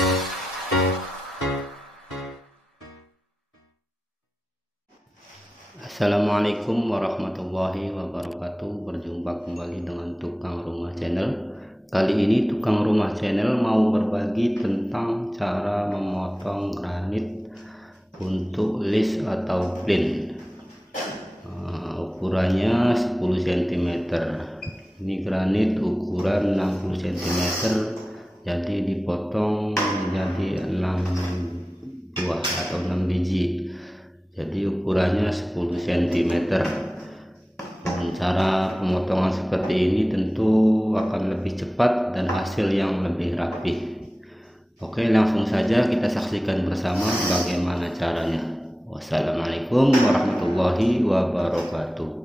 Assalamualaikum warahmatullahi wabarakatuh. Berjumpa kembali dengan Tukang Rumah Channel. Kali ini Tukang Rumah Channel mau berbagi tentang cara memotong granit untuk list atau plin. Ukurannya 10 cm. Ini granit ukuran 60 cm, jadi dipotong menjadi 6 buah atau 6 biji. Jadi ukurannya 10 cm. Dan cara pemotongan seperti ini tentu akan lebih cepat dan hasil yang lebih rapih. Oke, langsung saja kita saksikan bersama bagaimana caranya. Wassalamualaikum warahmatullahi wabarakatuh.